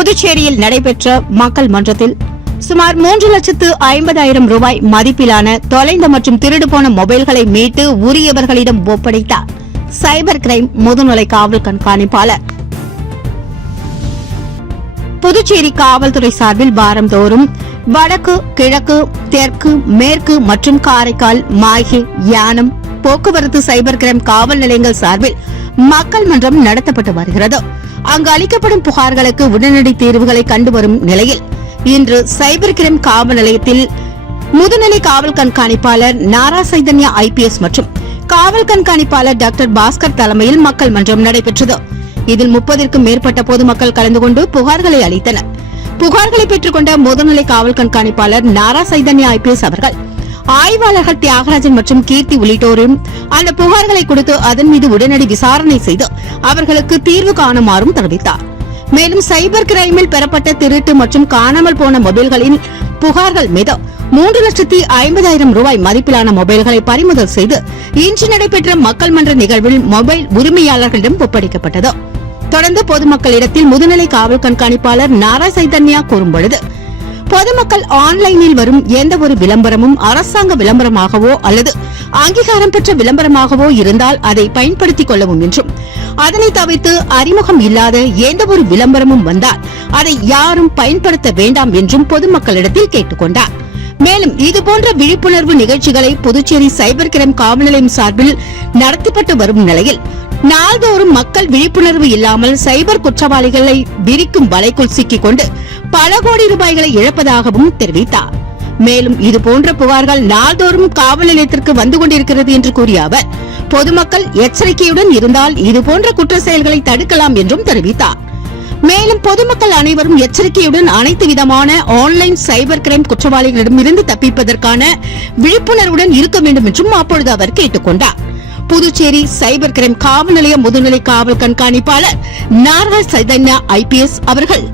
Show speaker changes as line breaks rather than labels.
புதுச்சேரியில் நடைபெற்ற மக்கள் மன்றத்தில் சுமார் மூன்று லட்சத்து ஐம்பதாயிரம் ரூபாய் மதிப்பிலான தொலைந்த மற்றும் திருடு போன மொபைல்களை மீட்டு உரியவர்களிடம் ஒப்படைத்தார் சைபர் கிரைம் முதுநிலை காவல் கண்காணிப்பாளர். புதுச்சேரி காவல்துறை சார்பில் வாரந்தோறும் வடக்கு கிழக்கு தெற்கு மேற்கு மற்றும் காரைக்கால் மாஹே யானம் போக்குவரத்து சைபர் கிரைம் காவல் நிலையங்கள் சார்பில் மக்கள் மன்றம் நடத்தப்பட்டு வருகிறது. அங்கு அளிக்கப்படும் புகார்களுக்கு உடனடி தீர்வுகளை கண்டு வரும் நிலையில் இன்று சைபர் கிரைம் காவல் நிலையத்தில் முதுநிலை காவல் கண்காணிப்பாளர் நாரா சைதன்யா ஐபிஎஸ் மற்றும் காவல் கண்காணிப்பாளர் டாக்டர் பாஸ்கர் தலைமையில் மக்கள் மன்றம் நடைபெற்றது. இதில் முப்பதிற்கும் மேற்பட்ட பொதுமக்கள் கலந்து கொண்டு புகார்களை அளித்தனர். புகார்களை பெற்றுக்கொண்ட முதுநிலை காவல் கண்காணிப்பாளர் நாரா சைதன்யா ஐபிஎஸ் அவர்கள் ஆய்வாளர்கள் தியாகராஜன் மற்றும் கீர்த்தி உள்ளிட்டோரும் அந்த புகார்களை கொடுத்து அதன் மீது உடனடி விசாரணை செய்து அவர்களுக்கு தீர்வு காணுமாறும் தெரிவித்தார். மேலும் சைபர் கிரைமில் பெறப்பட்ட திருட்டு மற்றும் காணாமல் போன மொபைல்களின் புகார்கள் மீது மூன்று லட்சத்தி ஐம்பதாயிரம் ரூபாய் மதிப்பிலான மொபைல்களை பறிமுதல் செய்து இன்று நடைபெற்ற மக்கள் மன்ற நிகழ்வில் மொபைல் உரிமையாளர்களிடம் ஒப்படைக்கப்பட்டது. தொடர்ந்து பொதுமக்களிடத்தில் முதுநிலை காவல் கண்காணிப்பாளர் நாரா சைதன்யா கூறும்பொழுது பொதுமக்கள் ஆன்லைனில் வரும் எந்த ஒரு விளம்பரமும் அரசாங்க விளம்பரமாகவோ அல்லது அங்கீகாரம் பெற்ற விளம்பரமாகவோ இருந்தால் அதை பயன்படுத்திக் கொள்ளவும் என்றும். அதனை தவிர்த்து அறிமுகம் இல்லாத எந்த ஒரு விளம்பரமும் வந்தால் அதை யாரும் பயன்படுத்த வேண்டாம் என்றும் பொதுமக்களிடத்தில் கேட்டுக்கொண்டார் மேலும் இதுபோன்ற விழிப்புணர்வு நிகழ்ச்சிகளை புதுச்சேரி சைபர் கிரைம் காவல் நிலையம் சார்பில் நடத்தப்பட்டு வரும் நிலையில் நாள்தோறும் மக்கள் விழிப்புணர்வு இல்லாமல் சைபர் குற்றவாளிகளை விரிக்கும் வலைக்குள் சிக்கிக் கொண்டு பல கோடி ரூபாய்களை இழப்பதாகவும் தெரிவித்தார். மேலும் இதுபோன்ற புகார்கள் நாள்தோறும் காவல் நிலையத்திற்கு வந்து கொண்டிருக்கிறது என்று கூறிய அவர் பொதுமக்கள் எச்சரிக்கையுடன் இருந்தால் இதுபோன்ற குற்ற செயல்களை தடுக்கலாம் என்றும் தெரிவித்தார். மேலும் பொதுமக்கள் அனைவரும் எச்சரிக்கையுடன் அனைத்து விதமான ஆன்லைன் சைபர் கிரைம் குற்றவாளிகளிடம் இருந்து தப்பிப்பதற்கான விழிப்புணர்வுடன் இருக்க வேண்டும் என்றும் அப்பொழுது அவர் கேட்டுக் கொண்டார் புதுச்சேரி சைபர் கிரைம் காவல் நிலைய முதுநிலை காவல் கண்காணிப்பாளர் நாரா சைதன்யா ஐபிஎஸ் அவர்கள்.